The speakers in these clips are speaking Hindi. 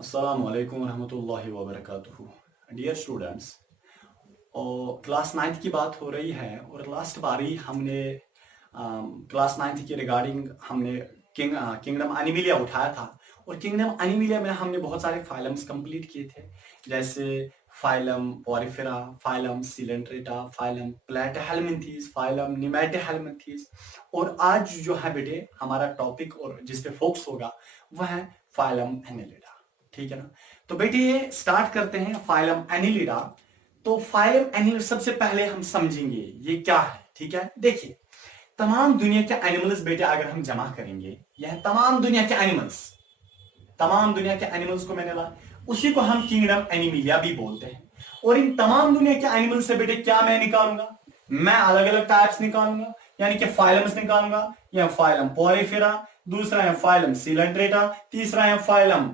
अस्सलाम वालेकुम रहमतुल्लाहि व बरकातुहू। डियर स्टूडेंट्स, और क्लास नाइन्थ की बात हो रही है और लास्ट बारी हमने क्लास नाइन्थ के रिगार्डिंग हमने किंगडम एनिमिलिया उठाया था। और किंगडम एनिमिलिया में हमने बहुत सारे फाइलम्स कंप्लीट किए थे, जैसे phylum Porifera, phylum Coelenterata, phylum Platyhelminthes, phylum Nemathelminthes. और आज जो है बेटे हमारा टॉपिक और जिस पे फोकस होगा वह है फाइलम एनिलिडा। ठीक है ना। तो बेटे स्टार्ट करते हैं फाइलम एनिलिडा। तो फाइलम एनिलिडा सबसे पहले हम समझेंगे ये क्या है। ठीक है, देखिए तमाम दुनिया के एनिमल्स बेटे अगर हम जमा करेंगे, यह तमाम दुनिया के एनिमल्स को मैंने ला, उसी को हम किंगडम एनिमिलिया भी बोलते हैं। और इन तमाम दुनिया के एनिमल्स से बेटे क्या मैं निकालूंगा, मैं अलग अलग टाइप्स निकालूंगा, यानी कि फाइलम्स निकालूंगा। यह फाइलम पोरिफेरा, दूसरा है फाइलम सिलेंट्रेटा, तीसरा है फाइलम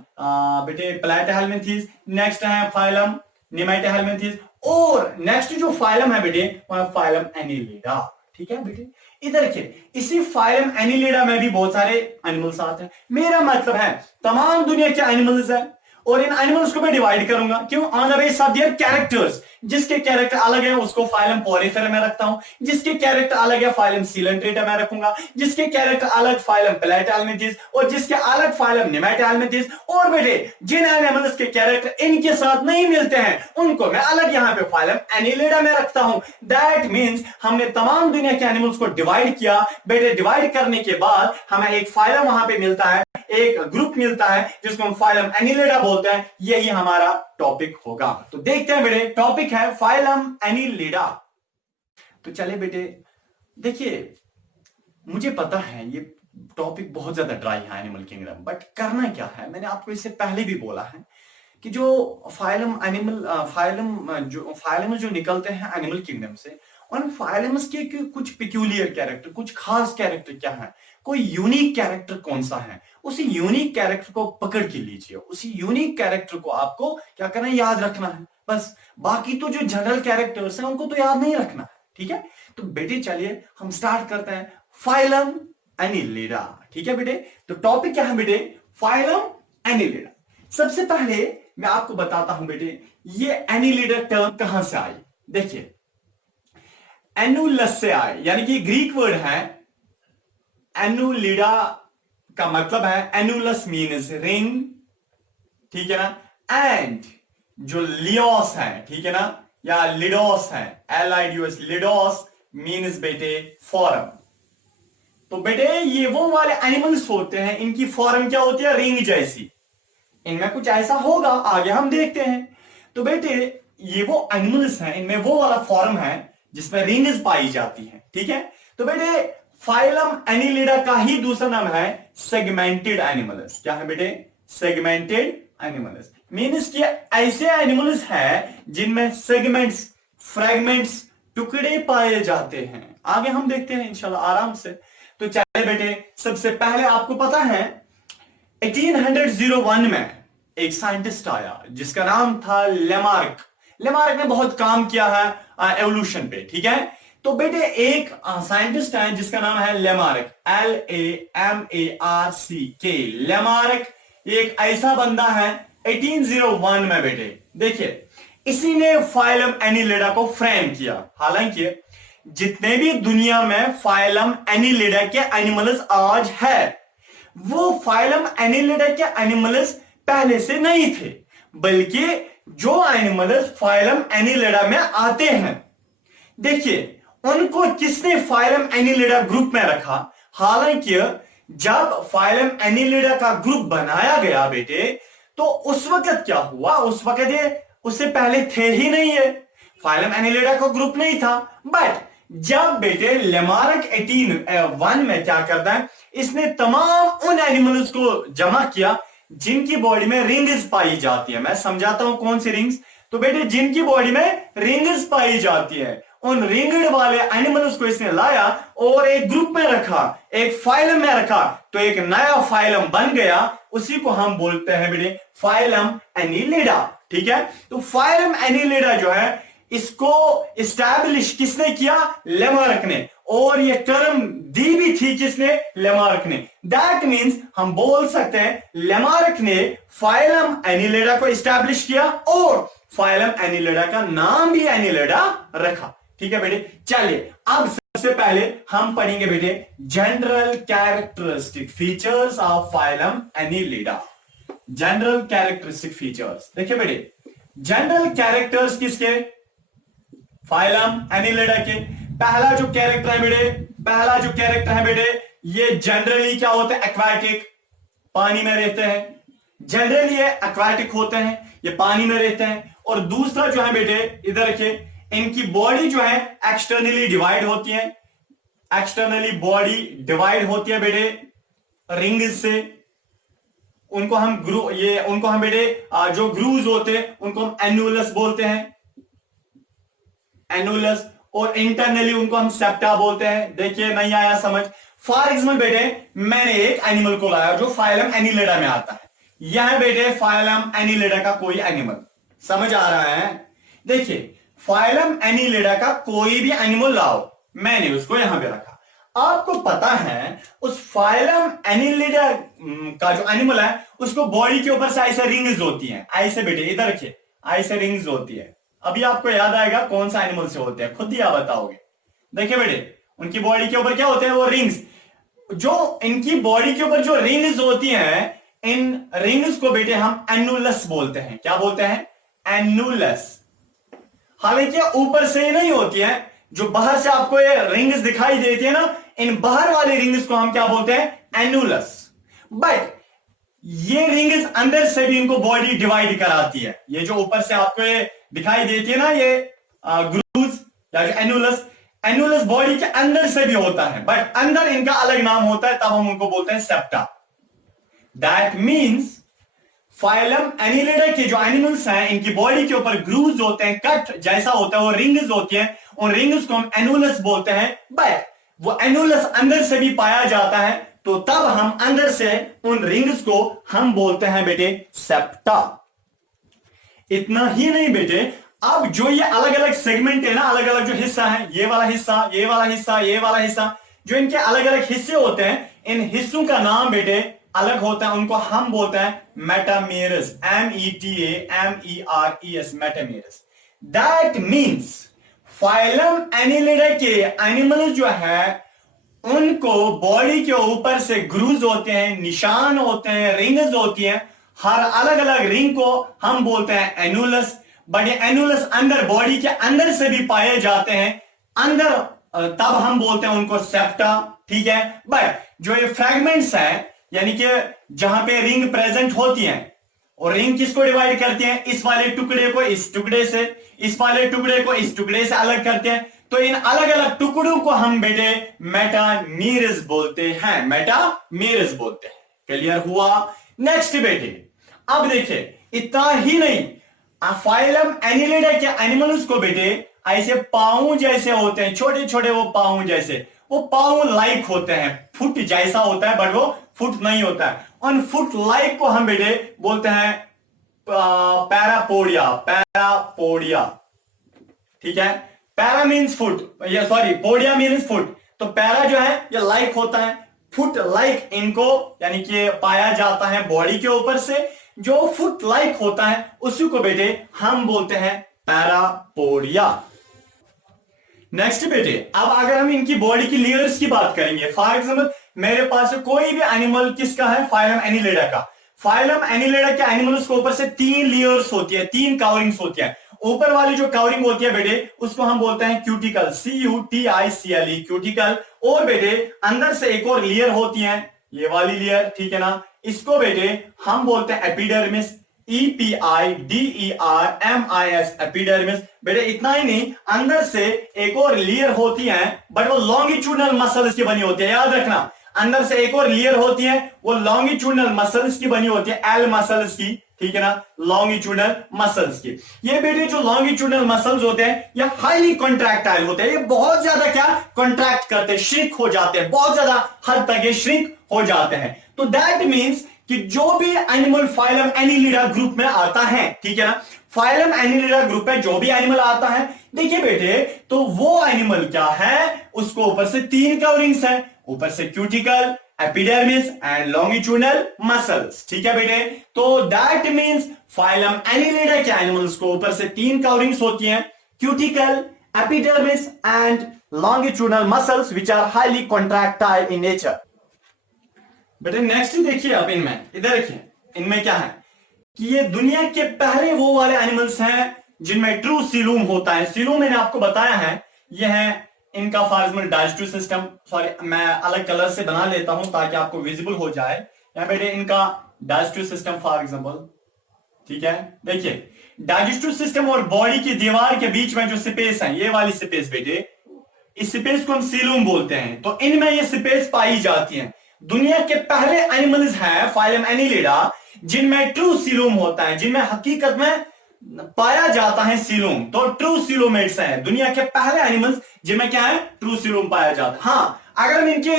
बेटे प्लेटहेलमिन्थीज, नेक्स्ट है फाइलम निमेटहेलमिन्थीज, और नेक्स्ट जो फाइलम है बेटे वह फाइलम एनिलिडा। ठीक है बेटे, इधर के इसी फाइलम एनिलिडा में भी बहुत सारे एनिमल्स आते हैं। मेरा मतलब है तमाम दुनिया के एनिमल्स है और इन एनिमल्स को मैं डिवाइड करूंगा, क्यों? On the basis of their characters. जिसके कैरेक्टर अलग है उसको फाइलम पोरिफेरा में रखता हूं, जिसके कैरेक्टर अलग है फाइलम सिलेंट्रेटा में रखूंगा, जिसके कैरेक्टर अलग फाइलम प्लेटहेलमिन्थीज, और जिसके अलग फाइलम निमेटहेलमिन्थीज। और बेटे जिन एनिमल्स के कैरेक्टर इनके साथ नहीं मिलते हैं उनको मैं अलग यहां पे फाइलम एनिलिडा में रखता हूं। दैट मींस हमने तमाम दुनिया के एनिमल्स को डिवाइड किया बेटे। डिवाइड करने के बाद हमें एक फाइलम वहां पे मिलता है, एक ग्रुप मिलता है जिसको हम फाइलम एनिलिडा बोलते हैं। यही हमारा टॉपिक होगा। तो देखते हैं बेटे, टॉपिक है फाइलम एनिलिडा। तो चले बेटे, देखिए मुझे पता है ये टॉपिक बहुत ज्यादा ड्राई है एनिमल किंगडम, बट करना क्या है, मैंने आपको इससे पहले भी बोला है कि जो फाइलम जो निकलते हैं एनिमल किंगडम से, उन फाइलम्स के कुछ पिक्यूलियर कैरेक्टर, कुछ खास कैरेक्टर क्या है, कोई यूनिक कैरेक्टर कौन सा है, उसी यूनिक कैरेक्टर को पकड़ के लीजिए। उसी यूनिक कैरेक्टर को आपको क्या करना है, याद रखना है बस। बाकी तो जो जनरल कैरेक्टर्स हैं उनको तो याद नहीं रखना है। ठीक है, तो बेटे चलिए हम स्टार्ट करते हैं फाइलम एनिलिडा। ठीक है बेटे, तो टॉपिक क्या है बेटे, फाइलम एनिलिडा। सबसे पहले मैं आपको बताता हूं बेटे ये एनिलिडा टर्म कहां से आई। देखिए एनुलस से आए, यानी कि ग्रीक वर्ड है एनुलिडा का मतलब है एनुलस मीन्स रिंग, ठीक है ना, एंड जो लियोस है, ठीक है ना, या लिडोस है, LIDOS, लिडोस मीन्स बेटे फॉर्म। तो बेटे ये वो वाले एनिमल्स होते हैं, इनकी फॉर्म क्या होती है, रिंग जैसी। इनमें कुछ ऐसा होगा, आगे हम देखते हैं। तो बेटे ये वो एनिमल्स हैं, इनमें वो वाला फॉर्म है जिसमें रिंग्स पाई जाती हैं। ठीक है, तो बेटे फाइलम एनिलिडा का ही दूसरा नाम है सेगमेंटेड एनिमल्स। क्या है बेटे, सेगमेंटेड एनिमल्स मीन्स कि ऐसे एनिमल्स हैं जिनमें सेगमेंट्स, फ्रैगमेंट्स, टुकड़े पाए जाते हैं। आगे हम देखते हैं इंशाल्लाह आराम से। तो चले बेटे, सबसे पहले आपको पता है 1801 में एक साइंटिस्ट आया जिसका नाम था लेमार्क। लेमार्क ने बहुत काम किया है एवोल्यूशन पे। ठीक है, तो बेटे एक साइंटिस्ट है जिसका नाम है लेमार्क, LAMARC, लेमार्क। एक ऐसा बंदा है 1801 में बेटे, देखिए इसी ने फाइलम एनिलिडा को फ्रेम किया। हालांकि जितने भी दुनिया में फाइलम एनिलिडा के एनिमल्स आज है वो फाइलम एनिलिडा के एनिमल्स पहले से नहीं थे, बल्कि जो एनिमल्स फाइलम एनिलिडा में आते हैं, देखिए उनको किसने फाइलम एनिलिडा ग्रुप में रखा। हालांकि जब फाइलम एनिलिडा का ग्रुप बनाया गया बेटे, तो उस वक्त क्या हुआ, उस वक्त ये उससे पहले थे ही नहीं है, फाइलम एनिलिडा का ग्रुप नहीं था। बट जब बेटे लेमार्क 1801 में क्या करता है, इसने तमाम उन एनिमल्स को जमा किया जिनकी बॉडी में रिंग्स पाई जाती है। मैं समझाता हूं कौन सी रिंग्स। तो बेटे जिनकी बॉडी में रिंग्स पाई जाती है, उन रिंगड वाले एनिमल्स को इसने लाया और एक ग्रुप में रखा, एक फाइलम में रखा, तो एक नया फाइलम बन गया। उसी को हम बोलते हैं बेटे फाइलम एनिलिडा। ठीक है, तो फाइलम एनिलिडा जो है इसको इस्टेब्लिश किसने किया, लेमार्क ने। और ये टर्म दी भी थी किसने, लेमार्क ने। दैट मीन्स हम बोल सकते हैं लेमार्क ने फाइलम एनिलिडा को एस्टैब्लिश किया और फाइलम एनिलिडा का नाम भी एनिलिडा रखा। ठीक है बेटे, चलिए अब सबसे पहले हम पढ़ेंगे बेटे general characteristic features of phylum Annelida. General characteristic features देखिए बेटे, जनरल कैरेक्टर्स किसके, फाइलम एनिलिडा के। पहला जो कैरेक्टर है बेटे, ये जनरली क्या होता है, एक्वाटिक, पानी में रहते हैं। जनरली ये एक्वाटिक होते हैं, ये पानी में रहते हैं। और दूसरा जो है बेटे, इधर रखिए, इनकी बॉडी जो है एक्सटर्नली डिवाइड होती है। एक्सटर्नली बॉडी डिवाइड होती है बेटे रिंग्स से। उनको हम बेटे जो ग्रूव्स होते हैं उनको हम एनुलस बोलते हैं, एनुलस। और इंटरनली उनको हम सेप्टा बोलते हैं। देखिए नहीं आया समझ। फॉर एग्जाम्पल बेटे, मैंने एक एनिमल को लाया जो फाइलम एनिलिडा में आता है। यह बेटे फाइलम एनिलिडा का कोई एनिमल, समझ आ रहा है। देखिए फाइलम एनिलिडा का कोई भी एनिमल लाओ, मैंने उसको यहां पे रखा। आपको पता है उस फाइलम एनिलिडा का जो एनिमल है उसको बॉडी के ऊपर से ऐसे रिंग्स होती हैं, ऐसे बेटे इधर रखिए, ऐसे रिंग्स होती है। अभी आपको याद आएगा कौन सा एनिमल से होते हैं, खुद ही आप बताओगे। देखिए बेटे, उनकी बॉडी के ऊपर क्या होते हैं, वो रिंग्स। जो इनकी बॉडी के ऊपर जो रिंग्स होती हैं, इन रिंग्स को बेटे हम एनुलस बोलते हैं। क्या बोलते हैं, एनुलस। हालांकि ऊपर से ही नहीं होती है, जो बाहर से आपको ये रिंग्स दिखाई देती है ना, इन बाहर वाली रिंग्स को हम क्या बोलते हैं, एनुलस। बट ये रिंग्स अंदर से भी इनको बॉडी डिवाइड कराती है। ये जो ऊपर से आपको ये दिखाई देती है ना, ये ग्रूव्स या जो एनुलस बॉडी के अंदर से भी होता है, बट अंदर इनका अलग नाम होता है, तब हम उनको बोलते हैं septa. That means phylum Annelida के जो एनिमल्स हैं, इनकी बॉडी के ऊपर ग्रूव्स होते हैं, कट जैसा होता है, वो रिंग्स होती हैं। उन रिंग्स को हम एनुलस बोलते हैं। बट वो एनुलस अंदर से भी पाया जाता है, तो तब हम अंदर से उन रिंग्स को हम बोलते हैं बेटे सेप्टा। इतना ही नहीं बेटे, अब जो ये अलग अलग सेगमेंट है ना, अलग अलग जो हिस्सा है, ये वाला हिस्सा, ये वाला हिस्सा, ये वाला हिस्सा, जो इनके अलग अलग हिस्से होते हैं, इन हिस्सों का नाम बेटे अलग होता है। उनको हम बोलते हैं metameres, METAMERES, metameres. That means phylum Annelida के एनिमल्स जो है उनको बॉडी के ऊपर से ग्रूव्स होते हैं, निशान होते हैं, रिंग्स होती हैं। हर अलग अलग रिंग को हम बोलते हैं एनुलस। बट ये एनुलस अंदर बॉडी के अंदर से भी पाए जाते हैं अंदर, तब हम बोलते हैं उनको सेप्टा। ठीक है, बट जो ये फ्रैगमेंट्स हैं, यानी कि जहां पे रिंग प्रेजेंट होती हैं, और रिंग किसको डिवाइड करती हैं, इस वाले टुकड़े को इस टुकड़े से, इस वाले टुकड़े को इस टुकड़े से अलग करते हैं। तो इन अलग अलग टुकड़ों को हम बेटे मेटामेरस बोलते हैं, मेटामेरस बोलते हैं। क्लियर हुआ। नेक्स्ट बेटे, अब देखिए इतना ही नहीं, फाइलम एनिलिडा के एनिमल्स को बेटे ऐसे पांव जैसे होते हैं, छोटे छोटे वो पांव जैसे, वो पांव लाइक होते हैं, फुट जैसा होता है बट वो फुट नहीं होता है। उन फुट लाइक को हम बेटे बोलते हैं पैरापोडिया, पैरापोडिया। ठीक है, para means foot, sorry podia means foot. तो पैरा जो है ये लाइक होता है, फुट लाइक इनको यानी कि पाया जाता है बॉडी के ऊपर से। जो फुट लाइक होता है उसी को बेटे हम बोलते हैं पैरापोडिया। नेक्स्ट बेटे, अब अगर हम इनकी बॉडी की लेयर्स की बात करेंगे, फॉर एग्जाम्पल मेरे पास कोई भी एनिमल किसका है, फाइलम एनिलिडा का। फाइलम एनिलिडा के एनिमल्स के ऊपर से 3 लेयर्स होती है, 3 कवरिंग्स होती है। ऊपर वाली जो कवरिंग होती है बेटे उसको हम बोलते हैं क्यूटिकल, CUTICLE, क्यूटिकल। और बेटे अंदर से एक और लेयर होती है, ये वाली लेयर, ठीक है ना, इसको बेटे हम बोलते हैं एपिडर्मिस, EPIDERMIS, एपिडर्मिस। बेटे इतना ही नहीं, अंदर से एक और लेयर होती है, बट वो लॉन्गिट्यूडनल मसल्स की बनी होती है। याद रखना, अंदर से एक और लेयर होती है, वो लॉन्गिट्यूडनल मसल्स की बनी होती है, एल मसल्स की। ठीक है ना, लॉन्गिट्यूडनल मसल्स की। ये बेटे जो लॉन्गिट्यूडनल मसल्स होते हैं ये हाईली कॉन्ट्रैक्टाइल होते हैं, ये बहुत ज्यादा क्या कॉन्ट्रैक्ट करते हैं, श्रिंक हो जाते हैं, बहुत ज्यादा हद तक ये श्रिंक हो जाते हैं। तो दैट मीन्स कि जो भी एनिमल फाइलम एनिलिडा ग्रुप में आता है, ठीक है ना, फाइलम एनिलिडा ग्रुप में जो भी एनिमल आता है, देखिए बेटे, तो वो एनिमल क्या है, उसको ऊपर से 3 कवरिंग्स है, ऊपर से cuticle, epidermis and longitudinal muscles. ठीक है बेटे, तो दैट मींस फाइलम एनिलिडा के एनिमल्स को ऊपर से 3 कवरिंग्स होती हैं, cuticle, epidermis and longitudinal muscles which are highly contractile in nature. बेटे नेक्स्ट देखिए आप, इनमें इधर देखिए, इनमें क्या है कि ये दुनिया के पहले वो वाले एनिमल्स हैं जिनमें ट्रू सीलूम होता है। सीलूम मैंने आपको बताया है, ये है इनका for example digestive system, sorry मैं अलग कलर से बना लेता हूं ताकि आपको विजिबल हो जाए। यहां बेटे इनका डाइजेस्टिव सिस्टम फॉर एग्जाम्पल, ठीक है, देखिए डाइजेस्टिव सिस्टम और बॉडी की दीवार के बीच में जो स्पेस है, ये वाली स्पेस बेटे, इस स्पेस को हम सीलूम बोलते हैं। तो इनमें ये स्पेस पाई जाती है। दुनिया के पहले एनिमल्स हैं फाइलम एनिलिडा जिनमें ट्रू सीलूम होता है, जिनमें हकीकत में पाया जाता है सीलूम। तो ट्रू सीलोमेट्स हैं दुनिया के पहले एनिमल्स जिनमें क्या है, ट्रू सीलूम पाया जाता है। हाँ, अगर हम इनके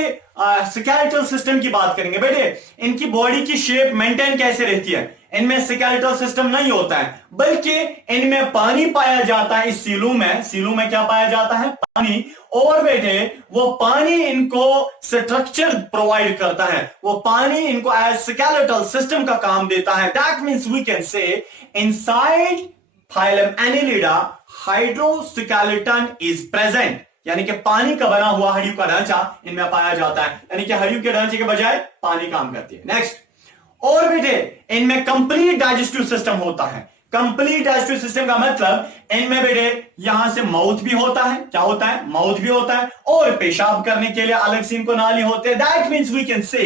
स्केलेटल सिस्टम की बात करेंगे बेटे, इनकी बॉडी की शेप मेंटेन कैसे रहती है, इनमें स्केलेटल सिस्टम नहीं होता है, बल्कि इनमें पानी पाया जाता है। इस सीलूम में क्या पाया जाता है, पानी। और बेटे वो पानी इनको स्ट्रक्चर प्रोवाइड करता है, वो पानी इनको एज स्केलेटल सिस्टम का काम देता है। That means we can say inside phylum Annelida hydroskeleton is present, यानी कि पानी का बना हुआ हड्डियों का ढांचा इनमें पाया जाता है, यानी कि हड्डियों के ढांचे के बजाय पानी काम करती है। नेक्स्ट, और बेटे इनमें कंप्लीट डाइजेस्टिव सिस्टम होता है। कंप्लीट डाइजेस्टिव सिस्टम का मतलब इनमें बेटे यहां से माउथ भी होता है, क्या होता है, माउथ भी होता है, और पेशाब करने के लिए अलग से इनको नाली होते हैं। That means we can say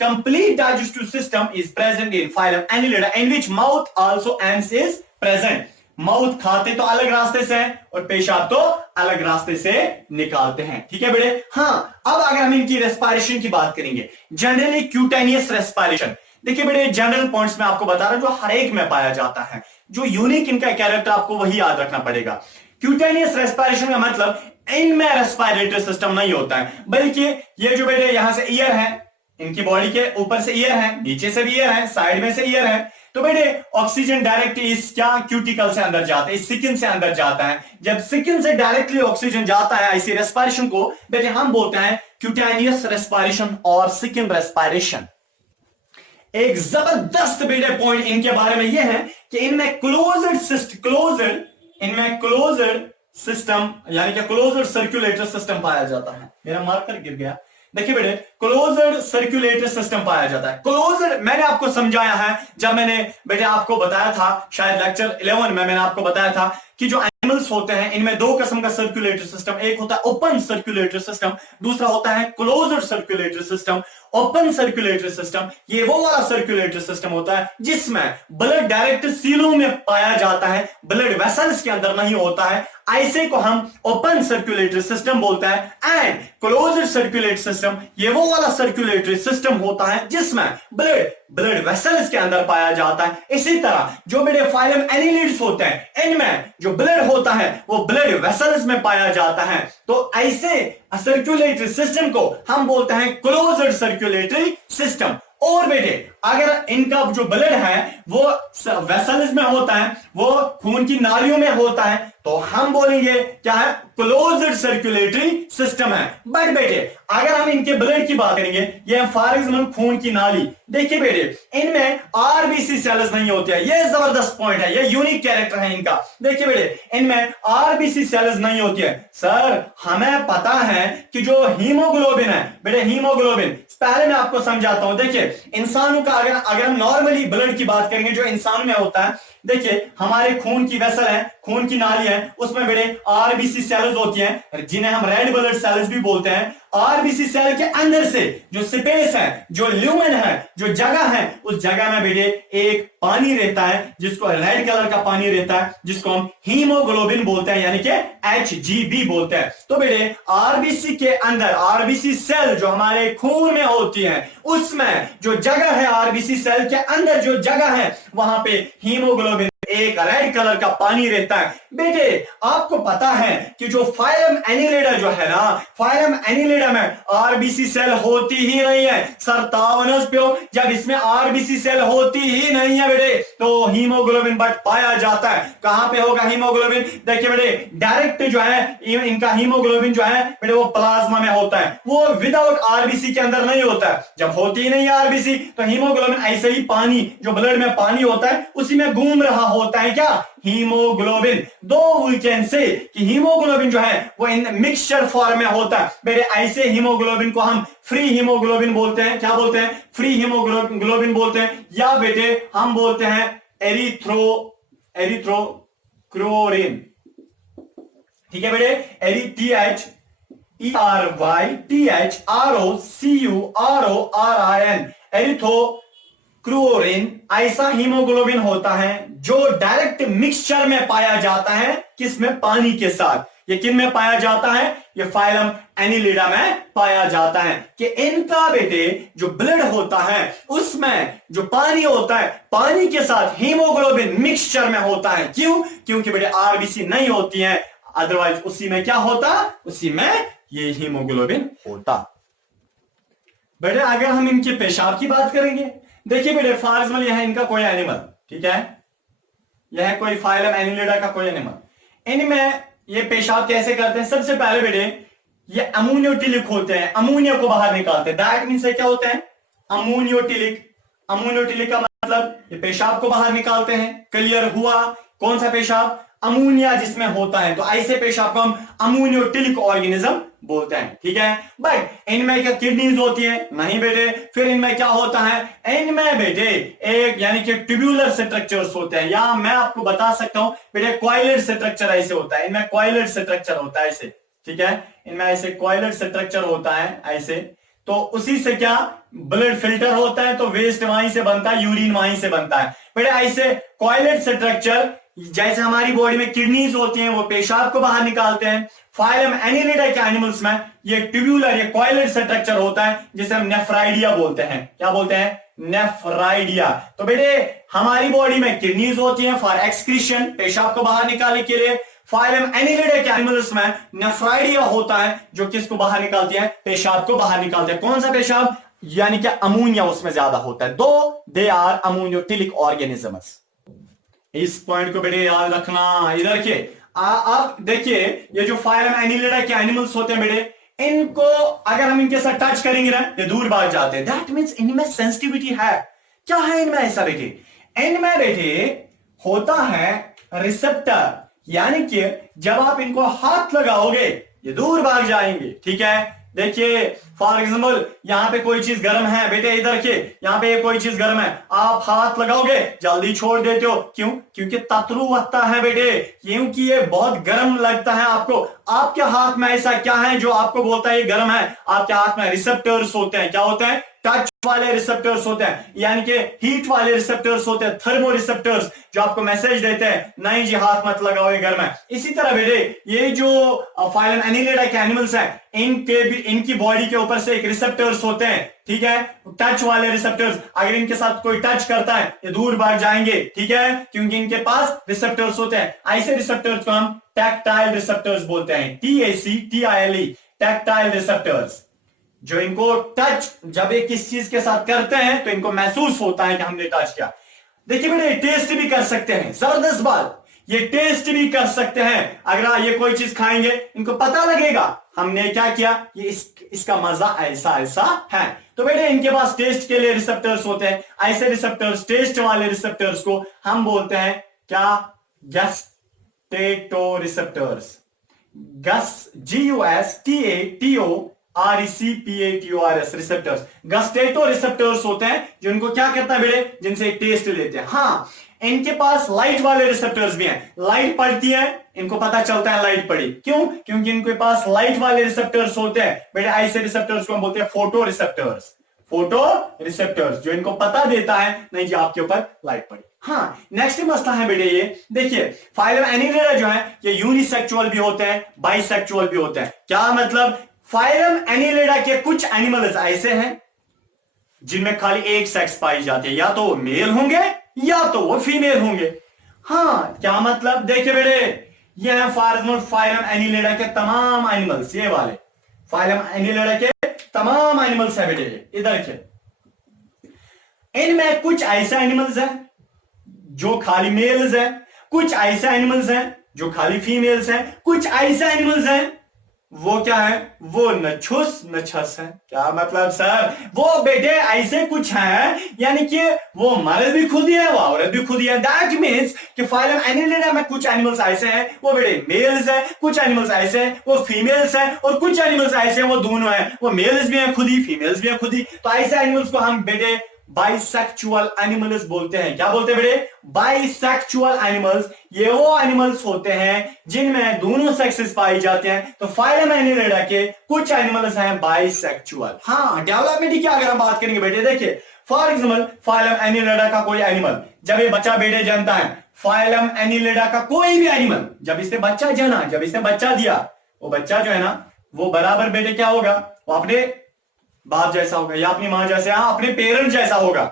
complete digestive system is present in phylum annelida in which mouth also ends is present. Mouth खाते तो अलग रास्ते से हैं और पेशाब तो अलग रास्ते से निकालते हैं। ठीक है बेटे। हाँ, अब अगर हम इनकी रेस्पिरेशन की बात करेंगे, जनरली क्यूटेनियस रेस्पिरेशन, देखिए बेटे जनरल पॉइंट्स में आपको बता रहा हूं जो हर एक में पाया जाता है, जो यूनिक इनका कैरेक्टर आपको वही याद रखना पड़ेगा। क्यूटेनियस रेस्पिरेशन का मतलब इनमें रेस्पिरेटरी सिस्टम नहीं होता है, बल्कि ये जो बेटे यहां से ईयर है, इनकी बॉडी के ऊपर से ईयर है, नीचे से भी ईयर है, साइड में से ईयर है, तो बेटे ऑक्सीजन डायरेक्ट इस क्या क्यूटिकल से अंदर जाता है, इस स्किन से अंदर जाता है। जब स्किन से डायरेक्टली ऑक्सीजन जाता है ऐसी रेस्पिरेशन को बेटे हम बोलते हैं क्यूटेनियस रेस्पिरेशन और स्किन रेस्पिरेशन। एक जबरदस्त बेटे पॉइंट इनके बारे में यह है कि इनमें क्लोज्ड सिस्टम यानी कि क्लोज्ड सर्कुलेटरी सिस्टम पाया जाता है। मेरा मार्कर गिर गया, देखिए बेटे क्लोज्ड सर्कुलेटरी सिस्टम पाया जाता है। क्लोज्ड मैंने आपको समझाया है जब मैंने बेटे आपको बताया था, शायद लेक्चर 11 में मैंने आपको बताया था कि जो एनिमल्स होते हैं इनमें 2 किस्म का सर्कुलेटरी सिस्टम, एक होता है ओपन सर्कुलेटरी सिस्टम, दूसरा होता है closed circulatory system. Open circulatory system ये वो वाला सर्कुलेटरी सिस्टम होता है जिसमें ब्लड डायरेक्ट सीलों में पाया जाता है, ब्लड वेसल्स के अंदर नहीं होता है, ऐसे को हम ओपन सर्कुलेटरी सिस्टम बोलते हैं। एंड क्लोज्ड सर्कुलेटरी सिस्टम ये वो वाला सर्कुलेटरी सिस्टम होता है जिसमें ब्लड वेसल्स के अंदर पाया जाता है। इसी तरह जो बेटे फाइलम एनिलिड्स होते हैं इनमें जो ब्लड होता है वो ब्लड वेसल्स में पाया जाता है। तो ऐसे सर्कुलेटरी सिस्टम को हम बोलते हैं क्लोज्ड सर्कुलेटरी सिस्टम। और बेटे अगर इनका जो ब्लड है वो वेसल्स में होता है, वो खून की नालियों में होता है, तो हम बोलेंगे क्या है, क्लोज्ड सर्कुलेटरी सिस्टम है। बट बेटे अगर हम इनके ब्लड की बात करेंगे, ये फॉर एग्जाम्पल खून की नाली, देखिए बेटे इनमें आरबीसी सेल्स नहीं होते हैं, ये जबरदस्त पॉइंट है, ये यूनिक कैरेक्टर है इनका। देखिए बेटे इनमें आरबीसी सेल्स नहीं होती है। सर हमें पता है कि जो हीमोग्लोबिन है बेटे, हीमोग्लोबिन पहले मैं आपको समझाता हूं। देखिए इंसानों का अगर हम नॉर्मली ब्लड की बात करेंगे जो इंसानों में होता है, देखिए हमारे खून की वेसल है, खून की नाली है, उसमें बेटे आरबीसी सेल्स होती हैं जिन्हें हम रेड ब्लड सेल्स भी बोलते हैं। आरबीसी सेल के अंदर से जो स्पेस है, जो ल्यूमेन है, जो जगह है, उस जगह में बेटे एक पानी रहता है जिसको रेड कलर का पानी रहता है, जिसको हम हीमोग्लोबिन बोलते हैं यानी कि HGB बोलते हैं। तो बेटे आरबीसी के अंदर आरबीसी सेल जो हमारे खून में होती है उसमें जो जगह है, आरबीसी सेल के अंदर जो जगह है वहां पे हीमोग्लोबिन एक रेड कलर का पानी रहता है। बेटे आपको पता है कि जो फाइलम एनिलिडा जो है ना, फाइलम एनिलिडा में आरबीसी सेल होती ही नहीं है। सर तावनस पे हो, जब इसमें आरबीसी सेल होती ही नहीं है बेटे तो हीमोग्लोबिन बट पाया जाता है। कहां पे होगा हीमोग्लोबिन? देखिए बेटे डायरेक्ट जो है इनका हीमोग्लोबिन जो है बेटे वो प्लाज्मा में होता है, वो विदाउट आरबीसी के अंदर नहीं होता है। जब होती ही नहीं है आरबीसी तो हीमोग्लोबिन ऐसे ही पानी जो ब्लड में पानी होता है उसी में घूम रहा होता है। क्या? हीमोग्लोबिन। दो वी कैन से कि हीमोग्लोबिन जो है वो इन मिक्सचर फॉर्म में होता है। बेटे ऐसे हीमोग्लोबिन को हम फ्री हीमोग्लोबिन बोलते हैं। क्या बोलते हैं? फ्री हीमोग्लोबिन बोलते हैं, या बेटे हम बोलते हैं एरिथ्रोक्रोरिन। ठीक है बेटे, ERYTHROCURORIN एरिथ्रोक्रोरिन ऐसा हीमोग्लोबिन होता है जो डायरेक्ट मिक्सचर में पाया जाता है। किसमें? पानी के साथ। ये किन में पाया जाता है? ये फाइलम एनिलिडा में पाया जाता है कि इनका बेटे जो ब्लड होता है उसमें जो पानी होता है पानी के साथ हीमोग्लोबिन मिक्सचर में होता है। क्यों? क्योंकि बेटे आरबीसी नहीं होती है, अदरवाइज उसी में क्या होता? उसी में ये हीमोग्लोबिन होता। बेटे अगर हम इनके पेशाब की बात करेंगे, देखिए बेटे फॉर एग्जाम्पल यह है इनका कोई एनिमल, ठीक है, यह है कोई फाइलम एनिलिडा का कोई एनिमल। इनमें ये पेशाब कैसे करते हैं? सबसे पहले बेटे ये अमोनियोटिलिक होते हैं, अमोनिया को बाहर निकालते हैं। दैट मींस क्या होते हैं? अमोनियोटिलिक। अमोनियोटिलिक का मतलब ये पेशाब को बाहर निकालते हैं। क्लियर हुआ? कौन सा पेशाब? अमोनिया जिसमें होता है, तो ऐसे पेशाब को हम अमोनियोटिलिक ऑर्गेनिज्म बोलते हैं। ठीक है, बट इनमें क्या किडनीज होती है? नहीं बेटे। फिर इनमें क्या होता है? इनमें बेटे एक यानी कि ट्यूब्यूलर स्ट्रक्चर्स होते हैं, या मैं आपको बता सकता हूं बेटे कॉइलेट स्ट्रक्चर ऐसे होता है। इनमें कॉइलेट स्ट्रक्चर होता है ऐसे। ठीक है, इनमें ऐसे कॉइलेट स्ट्रक्चर होता है ऐसे, तो उसी से क्या ब्लड फिल्टर होता है, तो वेस्ट वहीं से बनता है, यूरिन वहीं से बनता है। बेटे ऐसे कॉइलेट स्ट्रक्चर जैसे हमारी बॉडी में किडनीज होती हैं वो पेशाब को बाहर निकालते हैं, फाइलम एनिलिडा के एनिमल्स में ये ट्यूब्यूलर ये कॉइलेट स्ट्रक्चर होता है जिसे हम नेफ्राइडिया बोलते हैं। क्या बोलते हैं? नेफ्राइडिया। तो बेटे हमारी बॉडी में किडनीज होती हैं फॉर एक्सक्रीशन, पेशाब को बाहर निकालने के लिए। फाइलम एनिलिडा के एनिमल्स में नेफ्राइडिया होता है जो किसको बाहर निकालती है? पेशाब को बाहर निकालते हैं। कौन सा पेशाब? यानी कि अमोनिया उसमें ज्यादा होता है। दो दे आर अमोनियोटिलिक ऑर्गेनिजम्स। इस पॉइंट को बेटे याद रखना। इधर के आप देखिए ये जो फाइलम एनिलिडा के एनिमल्स होते हैं बेटे, इनको अगर हम इनके साथ टच करेंगे ना ये दूर भाग जाते हैं। दैट मींस इनमें सेंसिटिविटी है। क्या है इनमें ऐसा बेटे? इनमें बेटे होता है रिसेप्टर, यानी कि जब आप इनको हाथ लगाओगे ये दूर भाग जाएंगे। ठीक है, देखिए फॉर एग्जाम्पल यहां पे कोई चीज गर्म है बेटे, इधर के यहां पे कोई चीज गर्म है, आप हाथ लगाओगे जल्दी छोड़ देते हो। क्यों? क्योंकि तत्रुवत्ता है बेटे, क्योंकि ये बहुत गर्म लगता है आपको। आपके हाथ में ऐसा क्या है जो आपको बोलता है ये गर्म है? आपके हाथ में रिसेप्टर्स होते हैं। क्या होते हैं? टच वाले रिसेप्टर्स होते हैं, यानी कि हीट वाले रिसेप्टर्स होते हैं, थर्मो रिसेप्टर्स जो आपको मैसेज देते हैं नहीं जी हाथ मत लगाओ ये गर्म है। इसी तरह बेटे ये जो फाइलम एनिलिडा के एनिमल्स हैं इनके भी इनकी बॉडी के ऊपर से एक रिसेप्टर्स होते हैं। ठीक है, टच वाले रिसेप्टर्स, अगर इनके साथ कोई टच करता है ये दूर भाग जाएंगे। ठीक है, क्योंकि इनके पास रिसेप्टर्स होते हैं। ऐसे रिसेप्टर्स को हम टैक्टाइल रिसेप्टर्स बोलते हैं, TACTILE, टैक्टाइल रिसेप्टर्स, जो इनको टच जब एक किस चीज के साथ करते हैं तो इनको महसूस होता है कि हमने टच किया। देखिए बेटे टेस्ट भी कर सकते हैं, जबरदस्त बात, ये टेस्ट भी कर सकते हैं। अगर ये कोई चीज खाएंगे इनको पता लगेगा हमने क्या किया, ये इसका मजा ऐसा ऐसा है। तो बेटे इनके पास टेस्ट के लिए रिसेप्टर्स होते हैं। ऐसे रिसेप्टर्स, टेस्ट वाले रिसेप्टर्स को हम बोलते हैं क्या? गस्टेटो रिसेप्टर्स। GUSTATORECPATORS रिसेप्टर्स, गस्टेटो रिसेप्टर्स होते हैं जिनको क्या करता है बेटे? जिनसे टेस्ट लेते हैं। हाँ, इनके पास लाइट वाले रिसेप्टर्स भी हैं। लाइट पड़ती है इनको पता चलता है लाइट पड़ी। क्यों? क्योंकि इनके पास लाइट वाले रिसेप्टर्स होते हैं बेटे। ऐसे रिसेप्टर्स को हम बोलते हैं फोटो रिसेप्टर्स। फोटो रिसेप्टर्स जो इनको पता देता है नहीं जी आपके ऊपर लाइट पड़ी। हाँ, नेक्स्ट मसला है बेटे ये देखिए फाइलम एनिलिडा जो है ये यूनिसेक्सुअल भी होते हैं, बाइसेक्सुअल भी होते हैं। क्या मतलब? फाइलम एनिलिडा के कुछ एनिमल्स ऐसे हैं जिनमें खाली एक सेक्स पाई जाती है, या तो वो मेल होंगे या तो वो फीमेल होंगे। हाँ, क्या मतलब, देखिए बेटे, ये है फॉर एग्जाम्पल फाइलम एनिलिडा के तमाम एनिमल्स, ये वाले फाइलम एनिलिडा के तमाम एनिमल्स है बेटे, इधर के। इनमें कुछ ऐसे एनिमल्स हैं जो खाली मेल्स हैं, कुछ ऐसे एनिमल्स हैं जो खाली फीमेल्स हैं, कुछ ऐसे एनिमल्स हैं वो क्या है, वो न छुस न छस है। क्या मतलब सर, वो बेटे ऐसे कुछ है, यानी कि वो मर्द भी खुद ही है, वो औरत भी खुद ही है। दैट मीन्स कि फाइलम एनिलिडा में कुछ एनिमल्स ऐसे हैं वो बेटे मेल्स हैं, कुछ एनिमल्स ऐसे हैं वो फीमेल्स हैं, और कुछ एनिमल्स ऐसे हैं वो दोनों हैं, वो मेल्स भी हैं खुद ही, फीमेल्स भी हैं खुद ही। तो ऐसे एनिमल्स को हम बेटे बाइसेक्सुअल एनिमल्स बोलते हैं। क्या बोलते हैं बेटे, बाइसेक्सुअल एनिमल्स। ये वो एनिमल्स होते हैं जिनमें दोनों सेक्सेस पाई जाते हैं। तो फाइलम एनिलिडा के कुछ एनिमल्स हैं बाइसेक्सुअल। हाँ, डेवलपमेंट की अगर हम बात करेंगे बेटे, देखिए फॉर एग्जाम्पल फाइलम एनिलिडा का कोई एनिमल जब ये बच्चा बेटे जनता है, फाइलम एनिलिडा का कोई भी एनिमल जब इसने बच्चा जना, जब इसने बच्चा दिया, वो बच्चा जो है ना वो बराबर बेटे क्या होगा, वो अपने बाप जैसा होगा या अपनी मां जैसे, हाँ अपने पेरेंट जैसा होगा।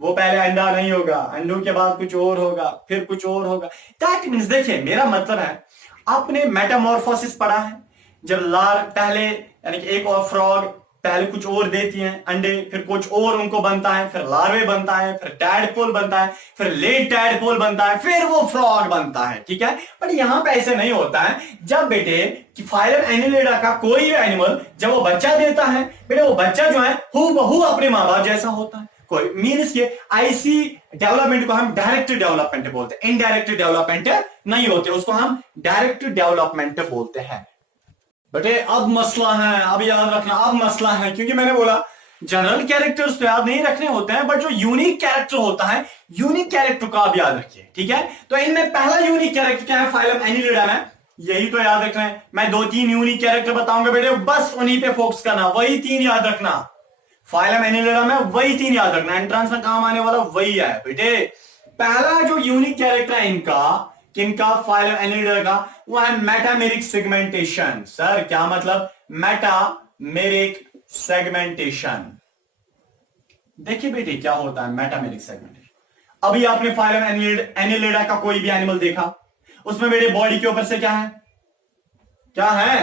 वो पहले अंडा नहीं होगा, अंडों के बाद कुछ और होगा, फिर कुछ और होगा। दैट मीन्स, देखिए मेरा मतलब है, आपने मेटामॉर्फोसिस पढ़ा है, जब लार पहले यानी कि एक और फ्रॉग पहले कुछ और देती हैं अंडे, फिर कुछ और उनको बनता है, फिर लार्वे बनता है, फिर टैडपोल बनता है, फिर लेट टैडपोल बनता है, फिर वो फ्रॉग बनता है, ठीक है। बट यहां पे ऐसे नहीं होता है। जब बेटे कि फाइलम एनिलिडा का कोई भी एनिमल जब वो बच्चा देता है बेटे, वो बच्चा जो है हूबहू अपने मां बाप जैसा होता है। कोई मीन्स के ऐसी डेवलपमेंट को हम डायरेक्ट डेवलपमेंट बोलते हैं, इनडायरेक्ट डेवलपमेंट नहीं होते, उसको हम डायरेक्ट डेवलपमेंट बोलते हैं। बेटे अब मसला है, अब याद रखना, अब मसला है, क्योंकि मैंने बोला जनरल कैरेक्टर्स तो याद नहीं रखने होते हैं, बट जो यूनिक कैरेक्टर होता है, यूनिक कैरेक्टर को आप याद रखिए, ठीक है। तो इनमें पहला यूनिक कैरेक्टर क्या है फाइलम एनिलिडा में, यही तो याद रखना है। मैं 2-3 यूनिक कैरेक्टर बताऊंगा बेटे, बस उन्हीं पे फोकस करना, वही 3 याद रखना। फाइलम एनिलिडा में वही 3 याद रखना, एंट्रेंस में काम आने वाला वही है बेटे। पहला जो यूनिक कैरेक्टर है इनका, किनका, फाइलम एनिलिडा का, वो है मेटामेरिक सेगमेंटेशन। सर क्या मतलब, मेटामेरिक सेगमेंटेशन। देखिए बेटे क्या होता है मेटामेरिक सेगमेंटेशन। अभी आपने फाइलम एनिलिडा का कोई भी एनिमल देखा, उसमें बेटे बॉडी के ऊपर से क्या है, क्या है,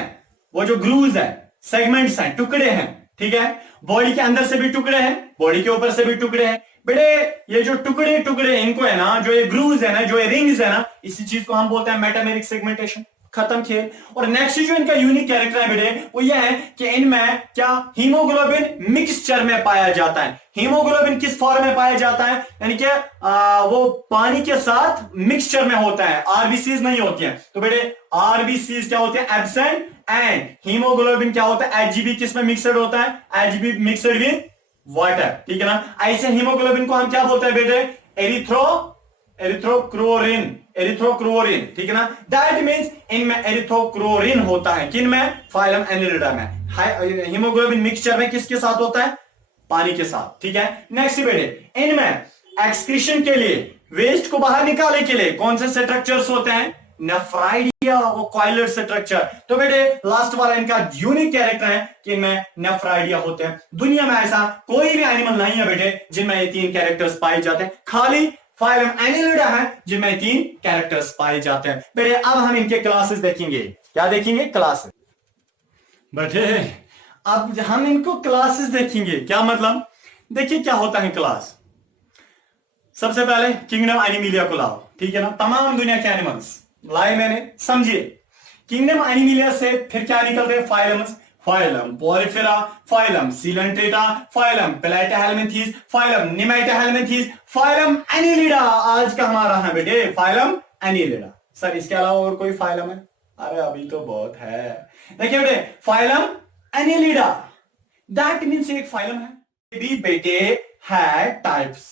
वो जो ग्रूव्स है, सेगमेंट्स हैं, टुकड़े हैं, ठीक है। बॉडी के अंदर से भी टुकड़े हैं, बॉडी के ऊपर से भी टुकड़े हैं बेटे। ये जो टुकड़े टुकड़े इनको है ना, जो ये ग्रूव्स है ना, जो ये रिंग्स है ना, इसी चीज को हम बोलते हैं मेटामेरिक सेगमेंटेशन। खत्म खेल। और नेक्स्ट जो इनका यूनिक कैरेक्टर है बेटे, वो ये है कि इनमें क्या हीमोग्लोबिन मिक्सचर में पाया जाता है। हीमोग्लोबिन किस फॉर्म में पाया जाता है, यानी कि वो पानी के साथ मिक्सचर में होता है, आरबीसीज नहीं होती है। तो बेटे आरबीसीज क्या होते हैं, एब्सेंट, एंड हीमोग्लोबिन क्या होता है, एचजीबी किस में मिक्सड होता है, एचजीबी मिक्सड विद वाटर, ठीक है ना। ऐसे हीमोग्लोबिन को हम क्या बोलते हैं बेटे, एरिथ्रोक्लोरिन, एरिथ्रोक्लोरिन, ठीक है ना। दैट मींस इनमें एरिथ्रोक्लोरिन होता है, किन में, फाइलम एनिलिडा में। हीमोग्लोबिन मिक्सचर में किसके साथ होता है, पानी के साथ, ठीक है। नेक्स्ट बेटे, इनमें एक्सक्रीशन के लिए, वेस्ट को बाहर निकालने के लिए कौन से स्ट्रक्चर्स होते हैं, नेफ्राइडिया, वो कॉइलर स्ट्रक्चर। तो बेटे लास्ट वाला इनका यूनिक कैरेक्टर है कि इनमें नेफ्राइडिया होते हैं। दुनिया में ऐसा कोई भी एनिमल नहीं है बेटे जिनमें ये 3 कैरेक्टर्स पाए जाते हैं, खाली फाइलम एनिलिडा है जिनमें 3 कैरेक्टर्स पाए जाते हैं। बेटे अब हम इनके क्लासेस देखेंगे, क्या देखेंगे, क्लासेस। बेटे अब हम इनको क्लासेस देखेंगे, क्या मतलब, देखिए क्या होता है क्लास। सबसे पहले किंगडम एनिमिलिया को लाओ, ठीक है ना। तमाम दुनिया के एनिमल्स लाए मैंने, समझिए। किंगडम एनिमिलिया से फिर क्या निकलते हैं, phylums, phylum Porifera, phylum Coelenterata, phylum Platyhelminthes, phylum Nemathelminthes, phylum Annelida आज का हमारा है बेटे, फाइलम एनिलिडा। सर इसके अलावा और कोई फाइलम है, अरे अभी तो बहुत है। देखिए बेटे फाइलम एनिलिडा, दैट मींस एक फाइलम है भी बेटे, है टाइप्स,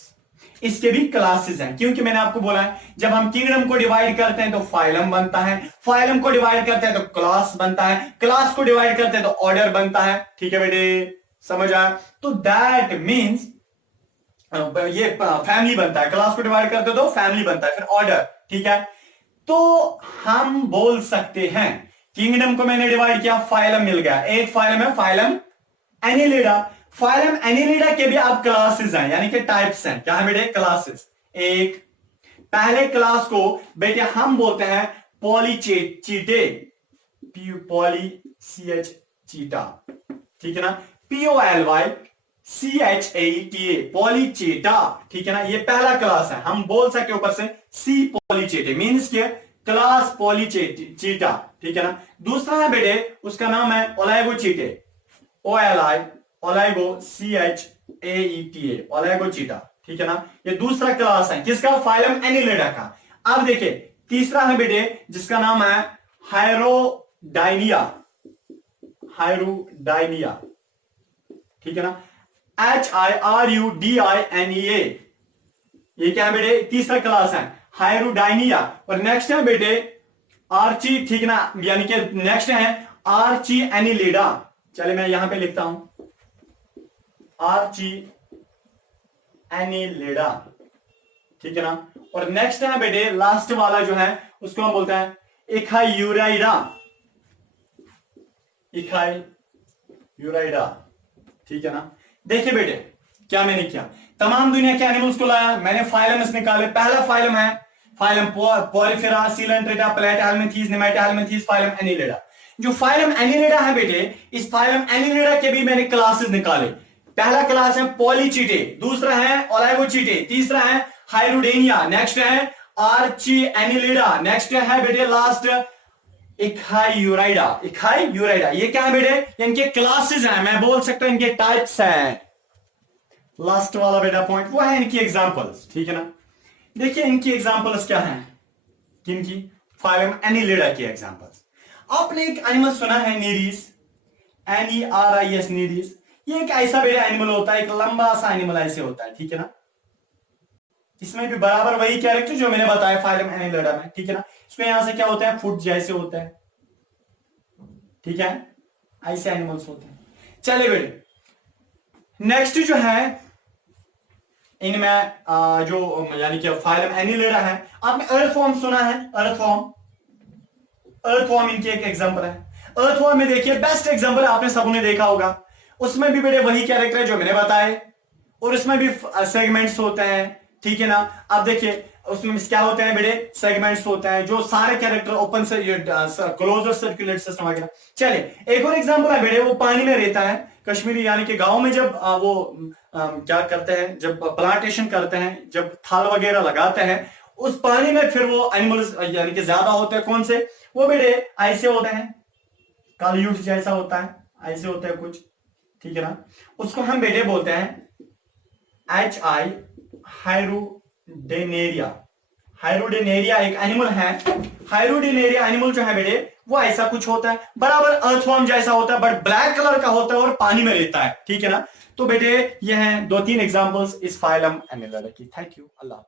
इसके भी क्लासेस हैं। क्योंकि मैंने आपको बोला है जब हम किंगडम को डिवाइड करते हैं तो फाइलम बनता है, फाइलम को डिवाइड करते हैं तो क्लास बनता है, क्लास को डिवाइड करते हैं तो ऑर्डर बनता है, ठीक है बेटे, समझ आया। तो दैट मींस ये फैमिली बनता है, क्लास को डिवाइड करते हैं तो फैमिली बनता है, फिर ऑर्डर, ठीक है। तो हम बोल सकते हैं किंगडम को मैंने डिवाइड किया, फाइलम मिल गया, एक फाइलम है फाइलम एनिलिडा। फाइलम एनिलिडा के भी अब क्लासेस हैं, यानी कि टाइप्स हैं, क्या है बेटे, क्लासेस। 1 पहले क्लास को बेटे हम बोलते हैं पॉलीचीटे, पॉली चीटा, ठीक है ना, POLYCHATA, पॉलीचेटा, ठीक है ना। ये पहला क्लास है, हम बोल सकते ऊपर से सी पॉलीचेटे मीन्स के क्लास पॉलीचीटा, ठीक है ना। दूसरा है बेटे उसका नाम है ओलाइगोचीटे, OLIGOCHAETA, ओलाइगोचीटा, ठीक है ना। ये दूसरा क्लास है किसका, फाइलम एनिलिडा का। अब देखिए तीसरा है बेटे जिसका नाम है हायरोडाइनिया, हायरोडाइनिया, ठीक है ना, HIRUDINEA, ये क्या है बेटे, तीसरा क्लास है हायरोडाइनिया। और नेक्स्ट है बेटे आर्ची, ठीक है ना, यानी कि नेक्स्ट है आर्ची एनिलिडा। चलिए मैं यहां पे लिखता हूं आर्ची एनिलिडा, ठीक है ना। और नेक्स्ट है बेटे लास्ट वाला जो है उसको हम बोलते हैं इखायूराइडा, इखायूराइडा, ठीक है ना। देखिए बेटे क्या मैंने किया, तमाम दुनिया के एनिमल्स को लाया, मैंने फाइलम्स निकाले। पहला फाइलम है phylum Porifera, Coelenterata, Platyhelminthes, Nemathelminthes, phylum Annelida. जो फाइलम एनिलिडा है बेटे, इस फाइलम एनिलिडा के भी मैंने क्लासेस निकाले। पहला क्लास है पॉलीचीटे, दूसरा है ओलाइगोचीटे, तीसरा है हायरोडेनिया, नेक्स्ट है आर्ची एनिलिडा, नेक्स्ट है बेटे लास्ट इखायूराइडा, इखायूराइडा। ये क्या है बेटे, इनके क्लासेस हैं, मैं बोल सकता हूं इनके टाइप्स हैं। लास्ट वाला बेटा पॉइंट वो है इनकी एग्जांपल्स, ठीक है ना। देखिए इनकी एग्जांपल्स क्या हैं, किनकी, फाइलम एनिलिडा की एग्जांपल्स। आपने एक एनिमल सुना है नीरिस, NERIS, नीरिस। ये एक ऐसा बेटा एनिमल होता है, एक लंबा सा एनिमल ऐसे होता है, ठीक है ना। इसमें भी बराबर वही कैरेक्टर जो मैंने बताया फाइलम एनिलिडा में, ठीक है ना। इसमें यहां से क्या होता है, फुट जैसे होता है, ठीक है, ऐसे एनिमल्स होते हैं। चलिए बेटे नेक्स्ट जो है इनमें जो यानी कि फाइलम एनिलिडा है, आपने अर्थवॉर्म सुना है, अर्थवॉर्म, अर्थवॉर्म इनकी एक एग्जांपल है। अर्थवॉर्म में देखिए बेस्ट एग्जांपल है, आपने सबने देखा होगा, उसमें भी बेटे वही कैरेक्टर है जो मैंने बताए, और उसमें भी सेगमेंट्स होते हैं, ठीक है ना। अब देखिए उसमें क्या होते हैं बेटे, सेगमेंट्स होते हैं, जो सारे कैरेक्टर ओपन से क्लोजर सर्कुलेट सिस्टम वगैरह। चलिए एक और एग्जांपल है बेटे, वो पानी में रहता है, कश्मीरी यानी कि गांव में जब वो क्या करते हैं, जब प्लांटेशन करते हैं, जब थल वगैरह लगाते हैं, उस पानी में फिर वो एनिमल्स यानी कि ज्यादा होते हैं। कौन से, वो बेटे ऐसे होते हैं, कालयुट जैसा होता है, ऐसे होता है कुछ, ठीक है ना। उसको हम बेटे बोलते हैं HI हायरोडेनेरिया। हायरोडेनेरिया एक एनिमल है, हायरोडेनेरिया एनिमल जो है बेटे वो ऐसा कुछ होता है, बराबर अर्थवॉर्म जैसा होता है, बट ब्लैक कलर का होता है और पानी में रहता है, ठीक है ना। तो बेटे ये हैं 2-3 एग्जांपल्स इस फाइलम एनिलिडा की। Thank you, Allah.